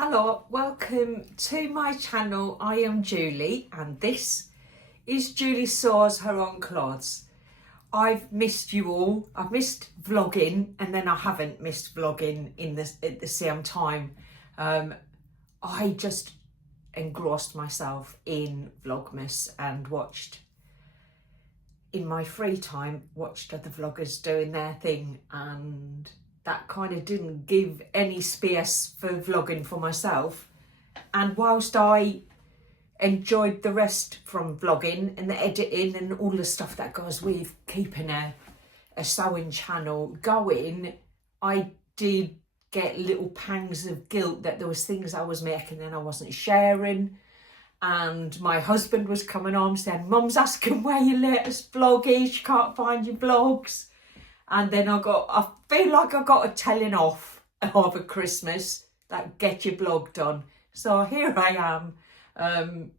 Hello, welcome to my channel. I am Julie and this is Julie Sews Her Own Clothes. I've missed you all. I've missed vlogging and then I haven't missed vlogging at the same time. I just engrossed myself in vlogmas and watched in my free time, watched other vloggers doing their thing, and that kind of didn't give any space for vlogging for myself. And whilst I enjoyed the rest from vlogging and the editing and all the stuff that goes with keeping a sewing channel going, I did get little pangs of guilt that there was things I was making and I wasn't sharing. And my husband was coming home saying, "Mum's asking where your latest vlog is, you can't find your vlogs." And then I feel like I got a telling off over Christmas that get your blog done. So here I am.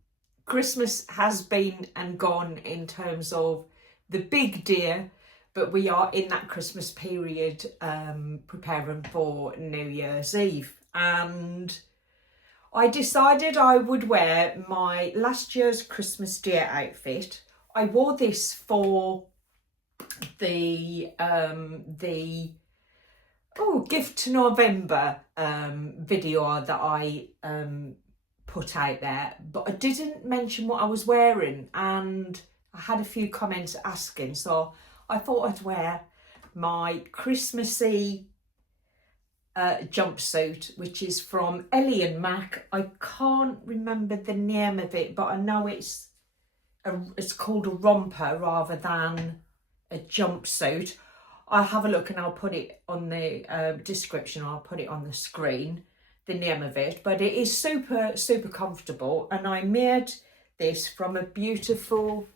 Christmas has been and gone in terms of the big day, but we are in that Christmas period preparing for New Year's Eve. And I decided I would wear my last year's Christmas Day outfit. I wore this for the gift to November video that I put out there, but I didn't mention what I was wearing, and I had a few comments asking, so I thought I'd wear my Christmassy jumpsuit, which is from Ellie and Mac. I can't remember the name of it, but I know it's called a romper rather than a jumpsuit. I'll have a look and I'll put it on the description. I'll put it on the screen, the name of it, but it is super comfortable. And I made this from a beautiful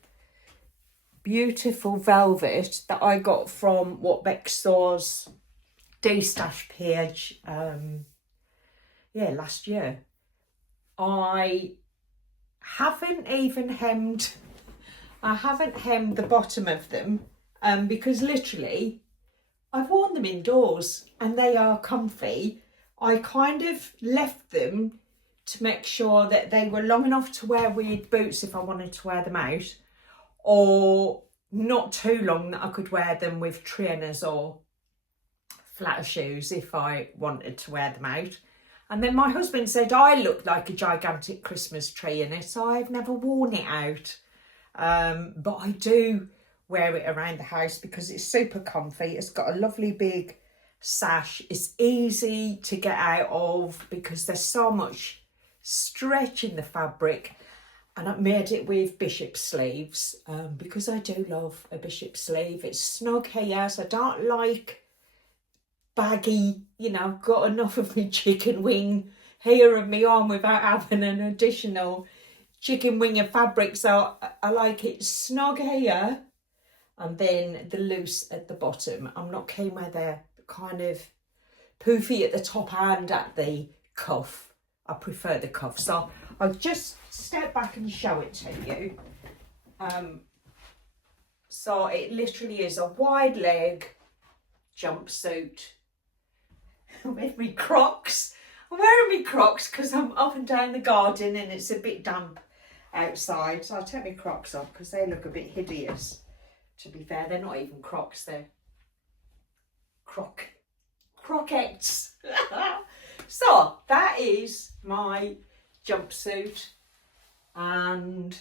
velvet that I got from what Beck Sews destash page last year. I haven't hemmed the bottom of them because literally I've worn them indoors and they are comfy. I kind of left them to make sure that they were long enough to wear with boots if I wanted to wear them out, or not too long that I could wear them with trainers or flat shoes if I wanted to wear them out. And then my husband said I looked like a gigantic Christmas tree in it, so I've never worn it out. But I do wear it around the house because it's super comfy. It's got a lovely big sash. It's easy to get out of because there's so much stretch in the fabric. And I made it with bishop sleeves because I do love a bishop sleeve. It's snug here, so I don't like baggy, got enough of my chicken wing here and me arm without having an additional chicken wing of fabric. So I like it snug here and then the loose at the bottom. I'm not keen where they're kind of poofy at the top and at the cuff. I prefer the cuff. So I'll just step back and show it to you. So it literally is a wide leg jumpsuit with me Crocs. I'm wearing me Crocs because I'm up and down the garden and it's a bit damp outside. So I'll take my Crocs off because they look a bit hideous. To be fair, they're not even Crocs, they're croquettes. So that is my jumpsuit, and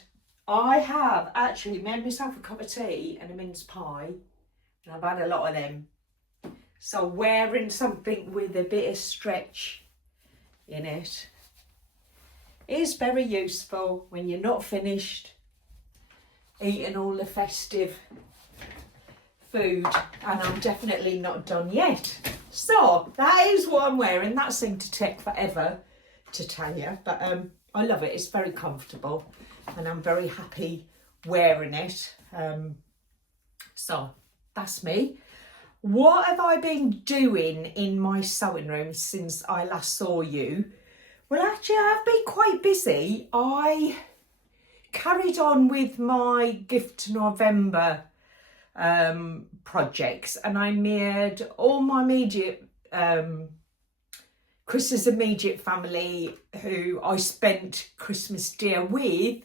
I have actually made myself a cup of tea and a mince pie, and I've had a lot of them. So wearing something with a bit of stretch in it is very useful when you're not finished eating all the festive food, and I'm definitely not done yet. So that is what I'm wearing. That seemed to take forever to tell you, but I love it. It's very comfortable and I'm very happy wearing it. So that's me. What have I been doing in my sewing room since I last saw you? Well, actually, I've been quite busy. I carried on with my gift to November projects, and I made all my immediate Chris's immediate family, who I spent Christmas Day with,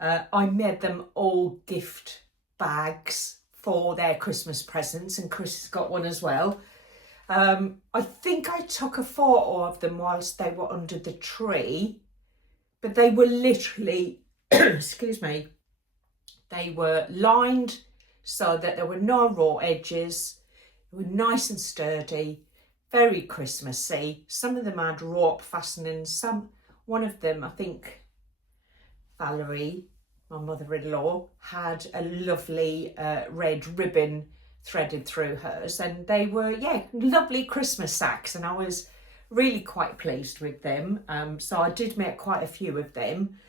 I made them all gift bags for their Christmas presents, and Chris has got one as well. I think I took a photo of them whilst they were under the tree, but they were literally, excuse me, they were lined so that there were no raw edges. They were nice and sturdy, very Christmassy. Some of them had rope fastenings. One of them, I think Valerie, my mother-in-law, had a lovely red ribbon threaded through hers, and they were, yeah, lovely Christmas sacks, and I was really quite pleased with them. So I did make quite a few of them.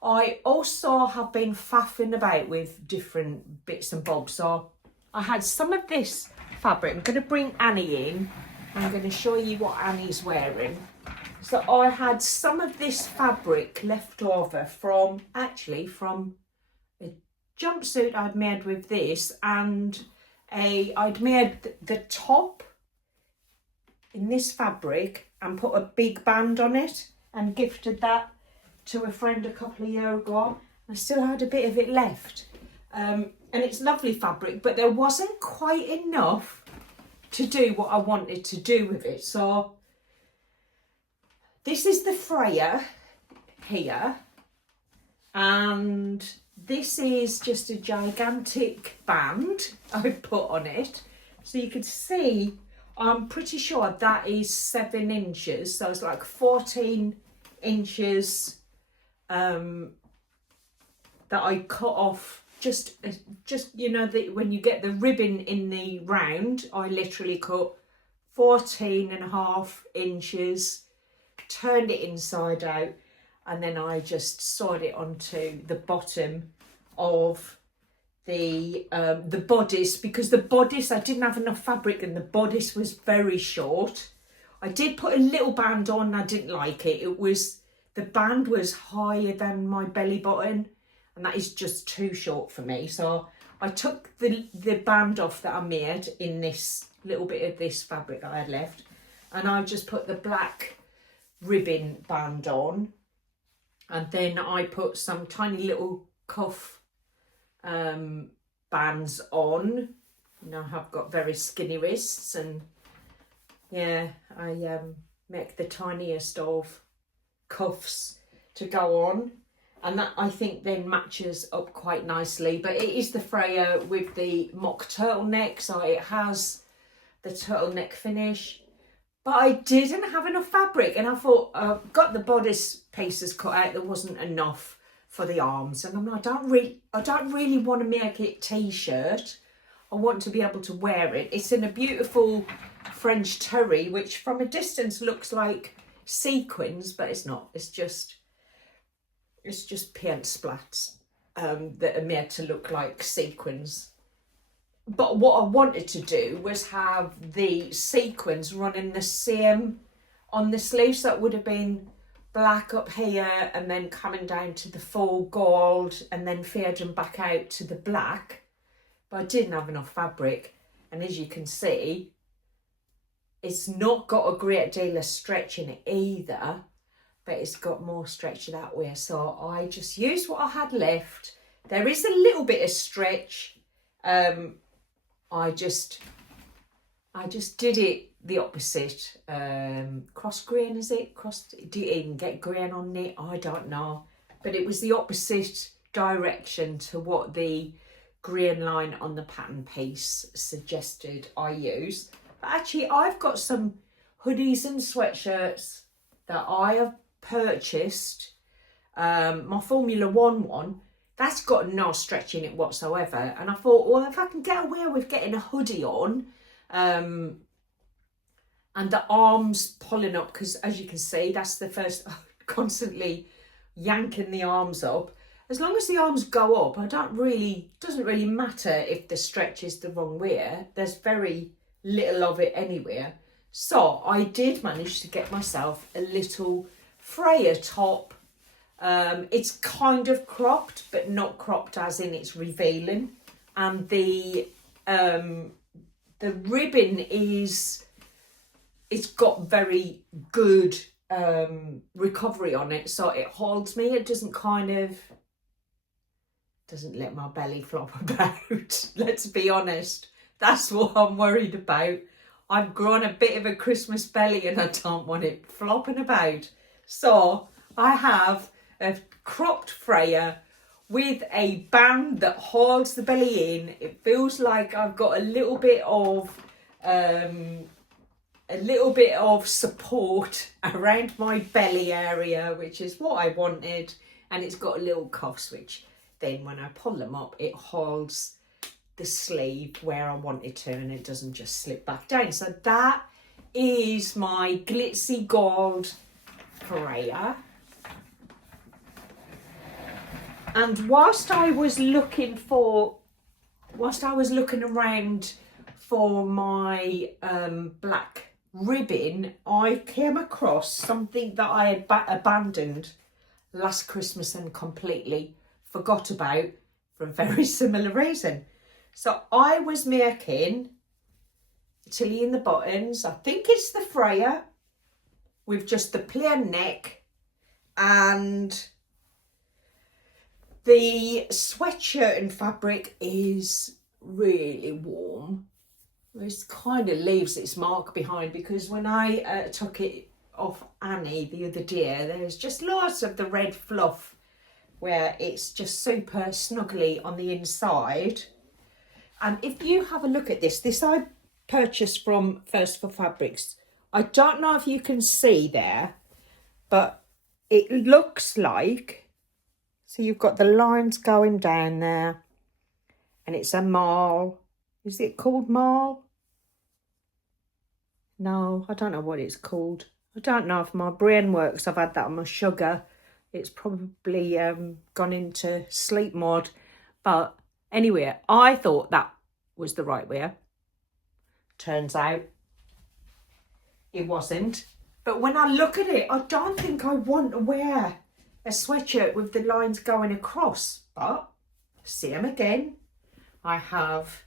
I also have been faffing about with different bits and bobs. So I had some of this fabric. I'm going to bring Annie in. I'm going to show you what Annie's wearing. So I had some of this fabric left over from a jumpsuit I'd made with this, and I'd made the top in this fabric and put a big band on it and gifted that to a friend a couple of years ago. I still had a bit of it left. And it's lovely fabric, but there wasn't quite enough to do what I wanted to do with it. So this is the Freya here, and this is just a gigantic band I put on it. So you can see, I'm pretty sure that is 7 inches. So it's like 14 inches that I cut off. Just you know, when you get the ribbon in the round, I literally cut 14.5 inches, turned it inside out, and then I just sewed it onto the bottom of the bodice, because the bodice, I didn't have enough fabric and the bodice was very short. I did put a little band on, I didn't like it. The band was higher than my belly button, and that is just too short for me. So I took the band off that I made in this little bit of this fabric that I had left, and I just put the black ribbon band on, and then I put some tiny little cuff bands on. Now I've got very skinny wrists, and yeah, I make the tiniest of cuffs to go on, and that I think then matches up quite nicely. But it is the Freya with the mock turtleneck, so it has the turtleneck finish. But I didn't have enough fabric, and I thought, I've got the bodice pieces cut out, there wasn't enough for the arms, and I don't really want to make it t-shirt. I want to be able to wear it. It's in a beautiful French terry, which from a distance looks like sequins, but it's not. It's just paint splats that are made to look like sequins. But what I wanted to do was have the sequins running the same on the sleeves. So it would have been black up here and then coming down to the full gold and then fading back out to the black. But I didn't have enough fabric. And as you can see, it's not got a great deal of stretch in it either, but it's got more stretch that way. So I just used what I had left. There is a little bit of stretch. I just did it the opposite. Cross grain, is it? Do you even get grain on it? I don't know. But it was the opposite direction to what the grain line on the pattern piece suggested I use. But actually, I've got some hoodies and sweatshirts that I have purchased. My Formula one, that's got no stretch in it whatsoever. And I thought, well, if I can get away with getting a hoodie on, and the arms pulling up, because as you can see, that's the first, constantly yanking the arms up. As long as the arms go up, doesn't really matter if the stretch is the wrong way. There's very little of it anywhere. So I did manage to get myself a little Freya top. It's kind of cropped, but not cropped as in it's revealing. And the ribbon is it's got very good recovery on it, so it holds me. It doesn't let my belly flop about. Let's be honest, that's what I'm worried about. I've grown a bit of a Christmas belly and I don't want it flopping about. So I have a cropped Freya with a band that holds the belly in. It feels like I've got a little bit of support around my belly area, which is what I wanted. And it's got a little cuff switch. Then when I pull them up, it holds the sleeve where I want it to, and it doesn't just slip back down. So that is my glitzy gold Freya. And whilst I was looking around for my black ribbon, I came across something that I had abandoned last Christmas and completely forgot about for a very similar reason. So I was making tilly in the buttons. I think it's the Freya with just the plain neck, and the sweatshirt and fabric is really warm. It kind of leaves its mark behind, because when I took it off Annie the other day, there's just lots of the red fluff where it's just super snuggly on the inside. And if you have a look at this I purchased from Festive Fabrics. I don't know if you can see there, but it looks like, so you've got the lines going down there, and it's a marl. Is it called marl? No, I don't know what it's called. I don't know if my brain works. I've had that on my sugar. It's probably gone into sleep mode. But anyway, I thought that was the right way. Turns out it wasn't. But when I look at it, I don't think I want to wear a sweatshirt with the lines going across. But same again. I have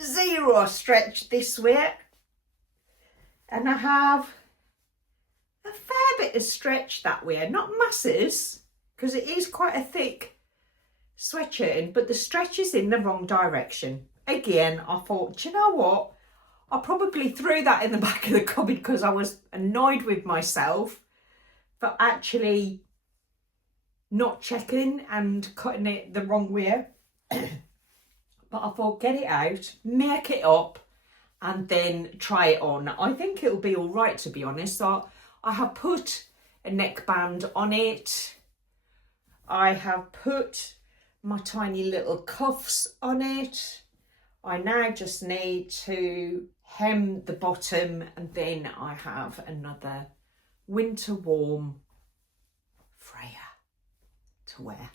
zero stretch this way, and I have a fair bit of stretch that way. Not masses, because it is quite a thick sweatshirt, but the stretch is in the wrong direction. Again, I thought, do you know what? I probably threw that in the back of the cupboard because I was annoyed with myself for actually not checking and cutting it the wrong way. But I thought, get it out, make it up, and then try it on. I think it'll be all right, to be honest. So I have put a neckband on it. I have put my tiny little cuffs on it. I now just need to hem the bottom, and then I have another winter warm Freya to wear.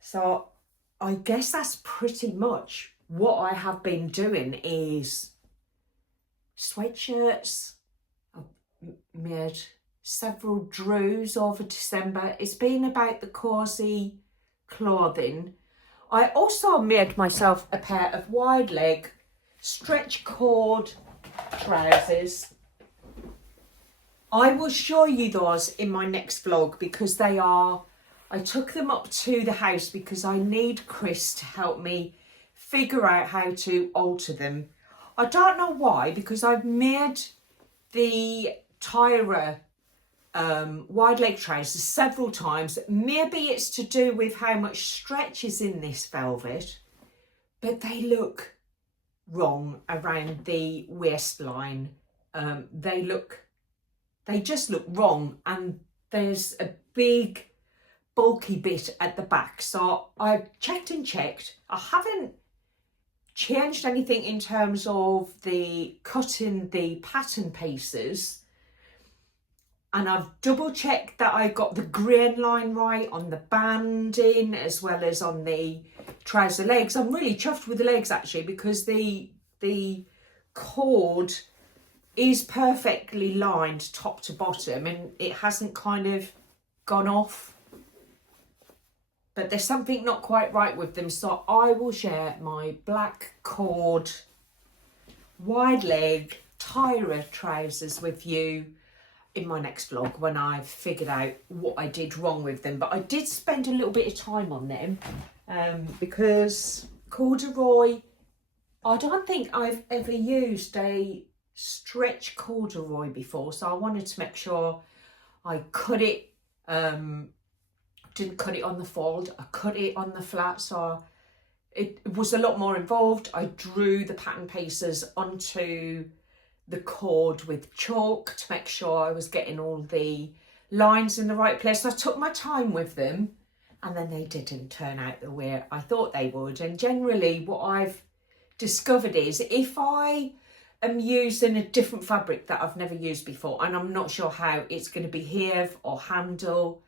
So I guess that's pretty much what I have been doing, is sweatshirts. I've made several drews over December. It's been about the cosy clothing. I also made myself a pair of wide leg stretch cord trousers. I will show you those in my next vlog, because I took them up to the house because I need Chris to help me figure out how to alter them. I don't know why, because I've made the Tyra wide leg trousers several times. Maybe it's to do with how much stretch is in this velvet, but they look wrong around the waistline. They just look wrong, and there's a big bulky bit at the back. So I've checked and checked. I haven't changed anything in terms of the cutting the pattern pieces, and I've double checked that I got the grain line right on the banding as well as on the trouser legs. I'm really chuffed with the legs actually, because the cord is perfectly lined top to bottom and it hasn't kind of gone off. But there's something not quite right with them, so I will share my black cord wide leg Tyra trousers with you in my next vlog when I've figured out what I did wrong with them. But I did spend a little bit of time on them because corduroy, I don't think I've ever used a stretch corduroy before, so I wanted to make sure I cut it, didn't cut it on the fold, I cut it on the flat, so it was a lot more involved. I drew the pattern pieces onto the cord with chalk to make sure I was getting all the lines in the right place. So I took my time with them, and then they didn't turn out the way I thought they would. And generally what I've discovered is if I am using a different fabric that I've never used before and I'm not sure how it's going to behave or handle,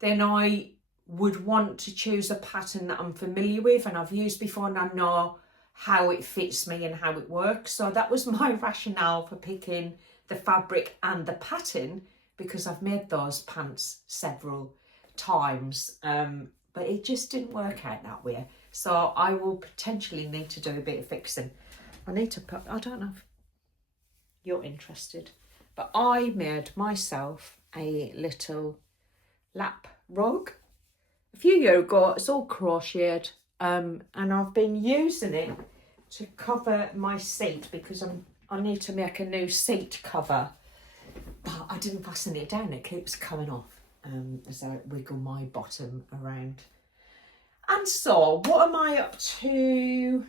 then I would want to choose a pattern that I'm familiar with and I've used before and I know how it fits me and how it works. So that was my rationale for picking the fabric and the pattern, because I've made those pants several times, but it just didn't work out that way. So I will potentially need to do a bit of fixing. I need to put, I don't know if you're interested, but I made myself a little lap rug a few years ago. It's all crocheted, and I've been using it to cover my seat because I need to make a new seat cover, but I didn't fasten it down. It keeps coming off as I wiggle my bottom around. And so what am I up to?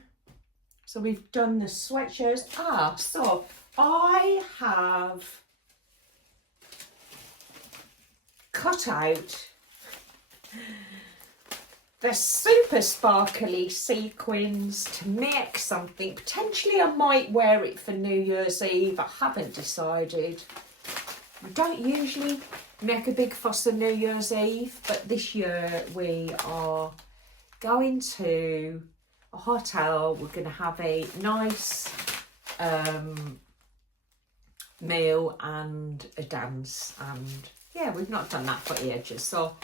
So we've done the sweatshirts. So I have cut out the super sparkly sequins to make something. Potentially I might wear it for New Year's Eve. I haven't decided. I don't usually make a big fuss on New Year's Eve, but this year we are going to a hotel. We're going to have a nice meal and a dance, and yeah, we've not done that for ages. So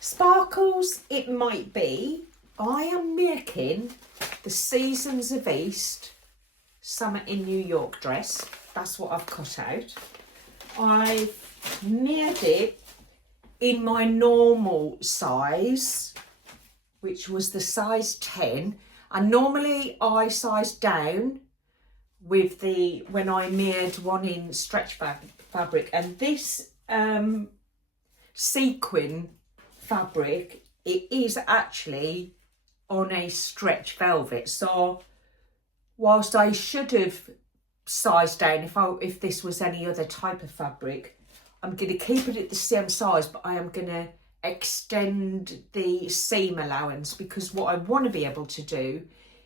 sparkles it might be. I am making the Seasons of East Summer in New York dress. That's what I've cut out. I've made it in my normal size, which was the size 10. And normally I size down with the, when I made one in stretch fabric, and this sequin fabric, it is actually on a stretch velvet. So whilst I should have sized down if this was any other type of fabric, I'm going to keep it at the same size, but I am going to extend the seam allowance, because what I want to be able to do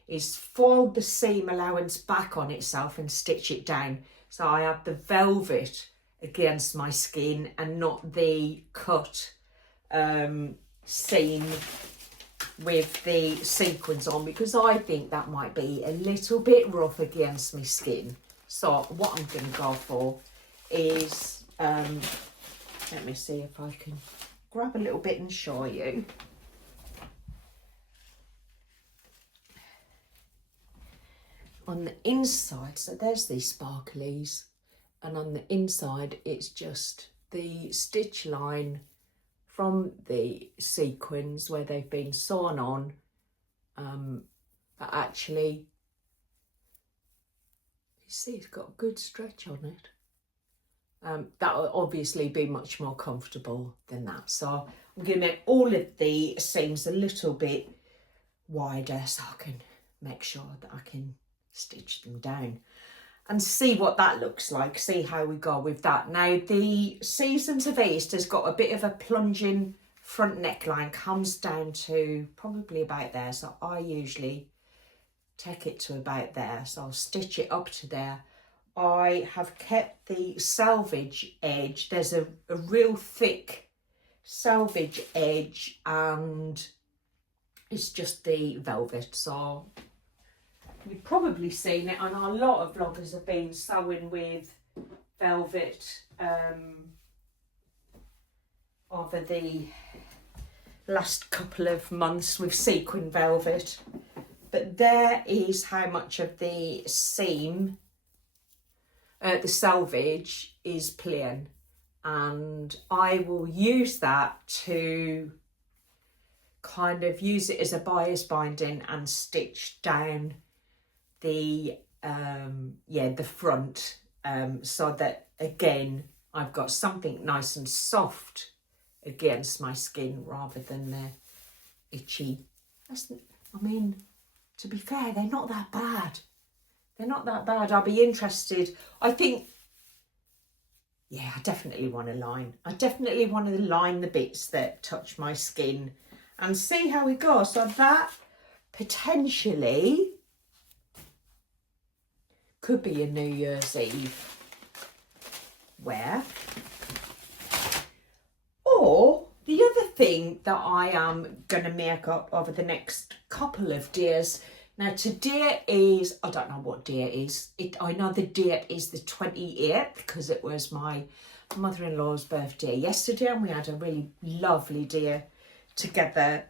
is fold the seam allowance back on itself and stitch it down, so I have the velvet against my skin and not the cut seam with the sequins on, because I think that might be a little bit rough against my skin. So what I'm going to go for is, let me see if I can grab a little bit and show you. On the inside, so there's these sparklies, and on the inside it's just the stitch line from the sequins where they've been sewn on, but actually you see it's got a good stretch on it. That will obviously be much more comfortable than that. So I'm going to make all of the seams a little bit wider so I can make sure that I can stitch them down and see what that looks like, see how we go with that. Now the Seasons of East has got a bit of a plunging front neckline, comes down to probably about there, so I usually take it to about there, so I'll stitch it up to there. I have kept the selvage edge, there's a real thick selvage edge, and it's just the velvet. So you've probably seen it, and a lot of vloggers have been sewing with velvet over the last couple of months with sequin velvet. But there is how much of the seam the selvage is plain, and I will use that to kind of use it as a bias binding and stitch down the the front, so that again I've got something nice and soft against my skin rather than itchy. I mean, to be fair, they're not that bad. They're not that bad. I'll be interested. I think, yeah, I definitely want to line. I definitely want to line the bits that touch my skin and see how it goes. So that potentially could be a New Year's Eve wear. Or the other thing that I am going to make up over the next couple of days. Now today is, I don't know what day it is. I know the date is the 28th because it was my mother-in-law's birthday yesterday, and we had a really lovely day together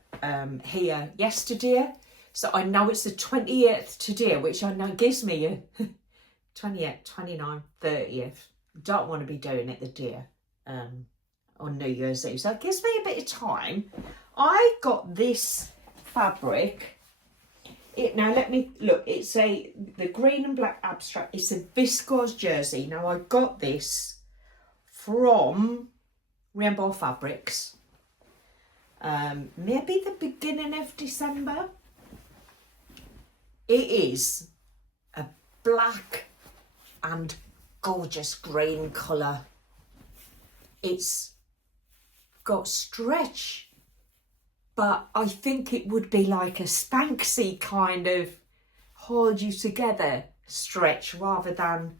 here yesterday. So I know it's the 28th today, which I know gives me a 28th, 29th, 30th. Don't want to be doing it the day on New Year's Eve. So it gives me a bit of time. I got this fabric. Now let me look. It's the green and black abstract. It's a viscose jersey. Now I got this from Rainbow Fabrics. Maybe the beginning of December. It is a black and gorgeous green colour. It's got stretch, but I think it would be like a Spanksy kind of hold you together stretch rather than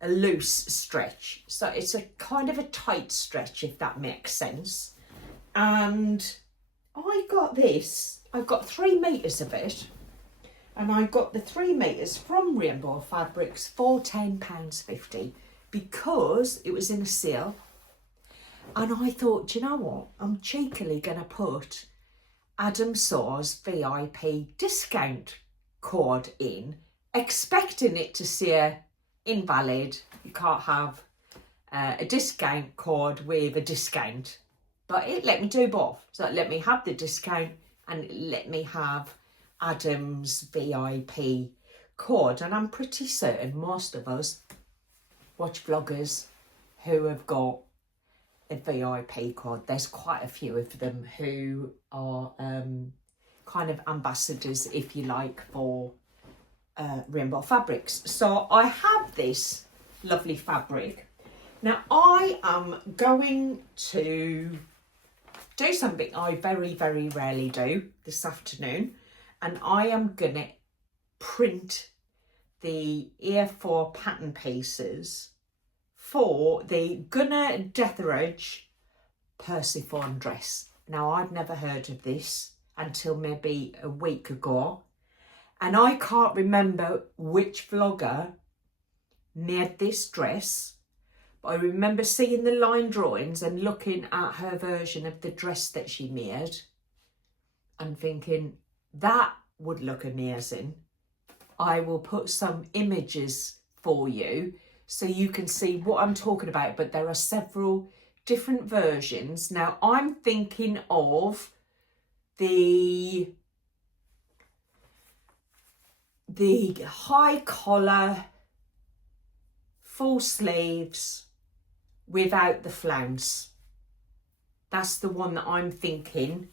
a loose stretch. So it's a kind of a tight stretch, if that makes sense. And I got this. I've got 3 meters of it. And I got the 3 meters from Rainbow Fabrics for £10.50 because it was in a sale. And I thought, do you know what? I'm cheekily going to put Adam Saw's VIP discount code in, expecting it to say invalid. You can't have a discount code with a discount. But it let me do both. So it let me have the discount and it let me have Adam's VIP code. And I'm pretty certain most of us watch vloggers who have got a VIP code. There's quite a few of them who are kind of ambassadors, if you like, for Rainbow Fabrics. So I have this lovely fabric. Now I am going to do something I very, very rarely do this afternoon, and I am going to print the A4 pattern pieces for the Gunnar Detheridge Persephone dress. Now, I'd never heard of this until maybe a week ago, and I can't remember which vlogger made this dress, but I remember seeing the line drawings and looking at her version of the dress that she made and thinking, that would look amazing. I will put some images for you so you can see what I'm talking about, but there are several different versions. Now I'm thinking of the high collar, full sleeves without the flounce. That's the one that I'm thinking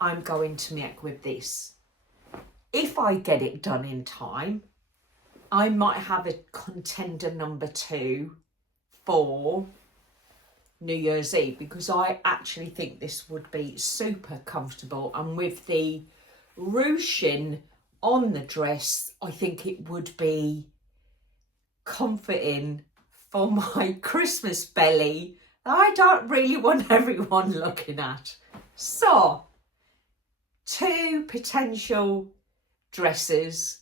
I'm going to make with this. If I get it done in time, I might have a contender number 2 for New Year's Eve, because I actually think this would be super comfortable, and with the ruching on the dress, I think it would be comforting for my Christmas belly that I don't really want everyone looking at. So, 2 potential dresses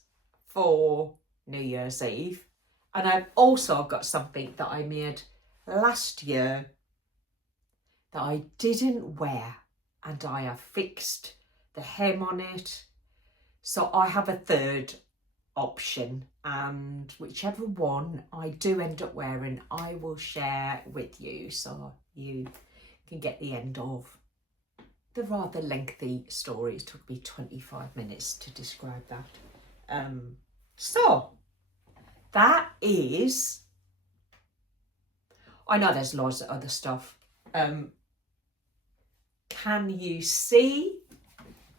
for New Year's Eve, and I've also got something that I made last year that I didn't wear, and I have fixed the hem on it. So I have a third option, and whichever one I do end up wearing, I will share with you so you can get the end of the rather lengthy story. It took me 25 minutes to describe that. So that is, I know there's loads of other stuff. Can you see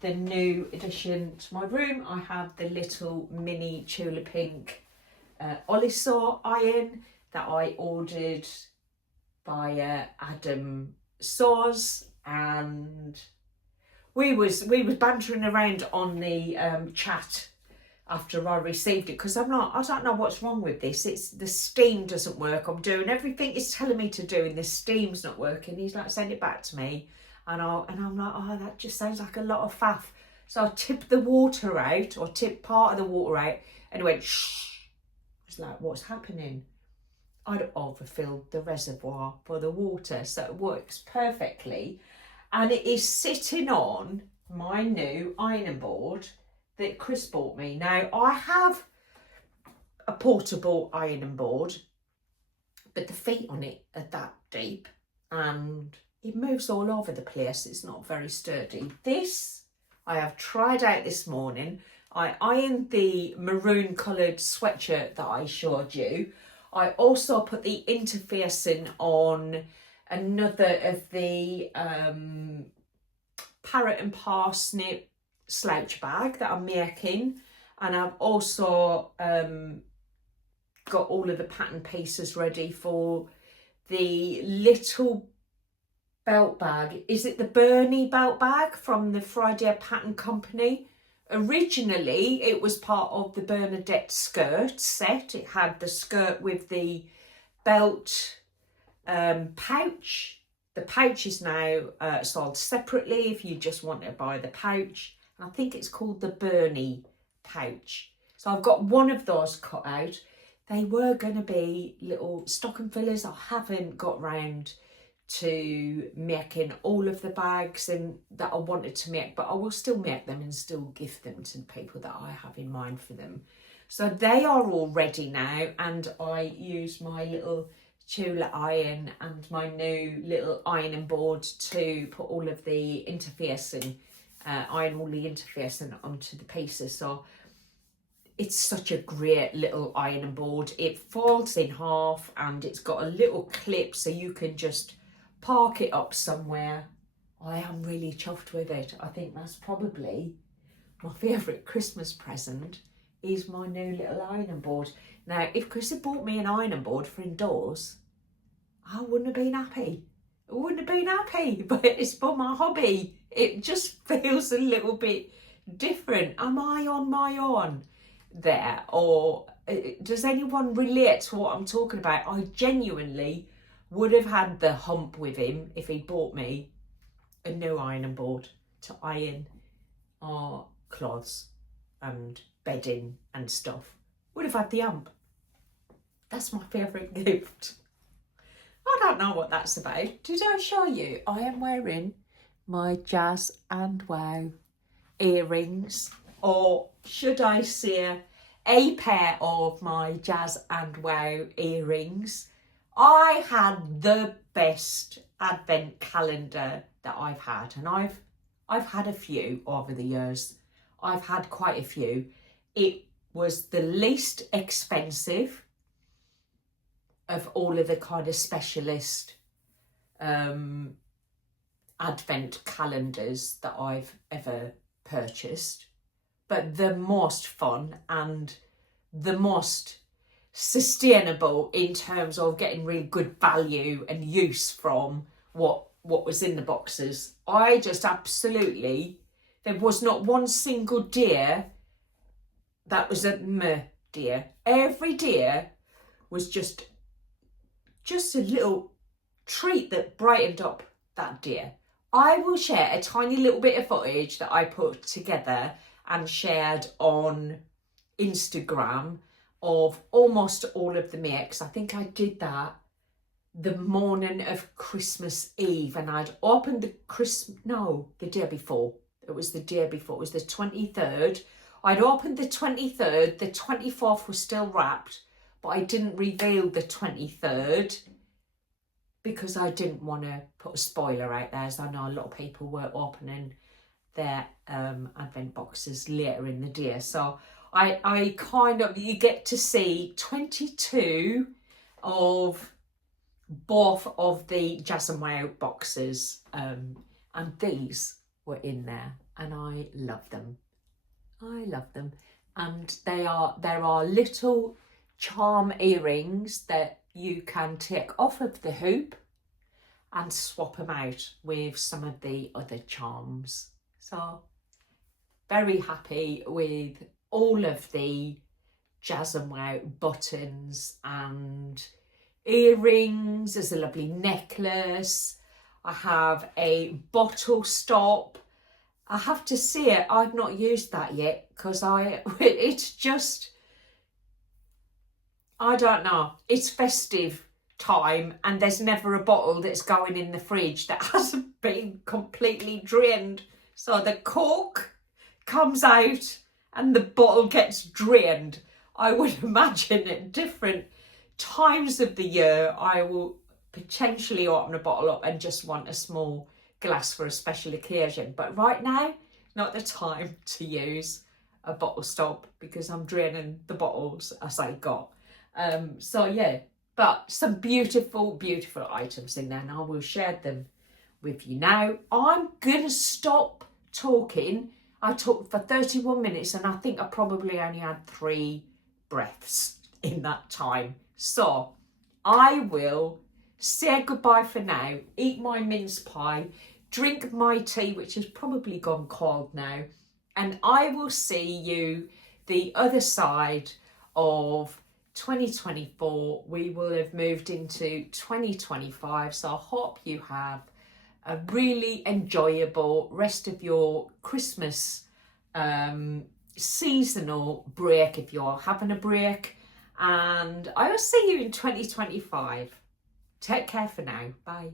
the new addition to my room? I have the little mini Tulip Pink Olisor iron that I ordered via Adam Saws, and we was bantering around on the chat after I received it, because I don't know what's wrong with this. It's the steam doesn't work. I'm doing everything it's telling me to do and the steam's not working. He's like, send it back to me. And I'm like, oh, that just sounds like a lot of faff. So I tipped the water out, or tipped part of the water out, and it went shh. I was like, what's happening? I'd overfilled the reservoir for the water, so it works perfectly. And it is sitting on my new ironing board that Chris bought me. Now, I have a portable ironing board, but the feet on it are that deep and it moves all over the place. It's not very sturdy. This I have tried out this morning. I ironed the maroon coloured sweatshirt that I showed you. I also put the interfacing on another of the parrot and parsnip slouch bag that I'm making, and I've also got all of the pattern pieces ready for the little belt bag. Is it the Bernie belt bag from the Friday Pattern Company? Originally it was part of the Bernadette skirt set. It had the skirt with the belt pouch. The pouch is now sold separately if you just want to buy the pouch. I think it's called the Bernie pouch. So I've got one of those cut out. They were going to be little stocking fillers. I haven't got round to making all of the bags and that I wanted to make, but I will still make them and still gift them to the people that I have in mind for them. So they are all ready now, and I use my little Tula iron and my new little ironing board to put all of the interfacing, iron all the interfacing onto the pieces. So it's such a great little ironing board. It folds in half and it's got a little clip so you can just park it up somewhere. I am really chuffed with it. I think that's probably my favourite Christmas present, is my new little ironing board. Now, if Chris had bought me an ironing board for indoors, I wouldn't have been happy. I wouldn't have been happy, but it's for my hobby. It just feels a little bit different. Am I on my own there? Or does anyone relate to what I'm talking about? I genuinely would have had the hump with him if he bought me a new ironing board to iron our clothes and bedding and stuff. Would have had the hump. That's my favourite gift. I don't know what that's about. Did I show you? I am wearing my Jazz and Wow earrings, or should I say a pair of my Jazz and Wow earrings. I had the best advent calendar that I've had, and I've had a few over the years. I've had quite a few. It was the least expensive of all of the kind of specialist advent calendars that I've ever purchased, but the most fun and the most sustainable in terms of getting really good value and use from what was in the boxes. I just absolutely, there was not one single deer that was a meh deer. Every deer was just a little treat that brightened up that deer. I will share a tiny little bit of footage that I put together and shared on Instagram of almost all of the makes. I think I did that the morning of Christmas Eve, and I'd opened the day before. It was the day before. It was the 23rd. I'd opened the 23rd, the 24th was still wrapped, but I didn't reveal the 23rd because I didn't want to put a spoiler out there, as I know a lot of people were opening their advent boxes later in the day. So I kind of, you get to see 22 of both of the Jazz and Wow boxes, and these were in there, and I love them. I love them. And there are little charm earrings that you can take off of the hoop and swap them out with some of the other charms. So very happy with all of the Jazz and Wow buttons and earrings. There's a lovely necklace. I have a bottle stop. I have to see it. I've not used that yet because it's just, I don't know. It's festive time and there's never a bottle that's going in the fridge that hasn't been completely drained. So the cork comes out and the bottle gets drained. I would imagine at different times of the year I will potentially open a bottle up and just want a small glass for a special occasion, but right now not the time to use a bottle stop because I'm draining the bottles as I go. So yeah, but some beautiful items in there, and I will share them with you now. I'm gonna stop talking. I talked for 31 minutes and I think I probably only had 3 breaths in that time, so I will say goodbye for now, eat my mince pie, drink my tea, which has probably gone cold now, and I will see you the other side of 2024. We will have moved into 2025, so I hope you have a really enjoyable rest of your Christmas seasonal break if you're having a break, and I will see you in 2025. Take care for now. Bye.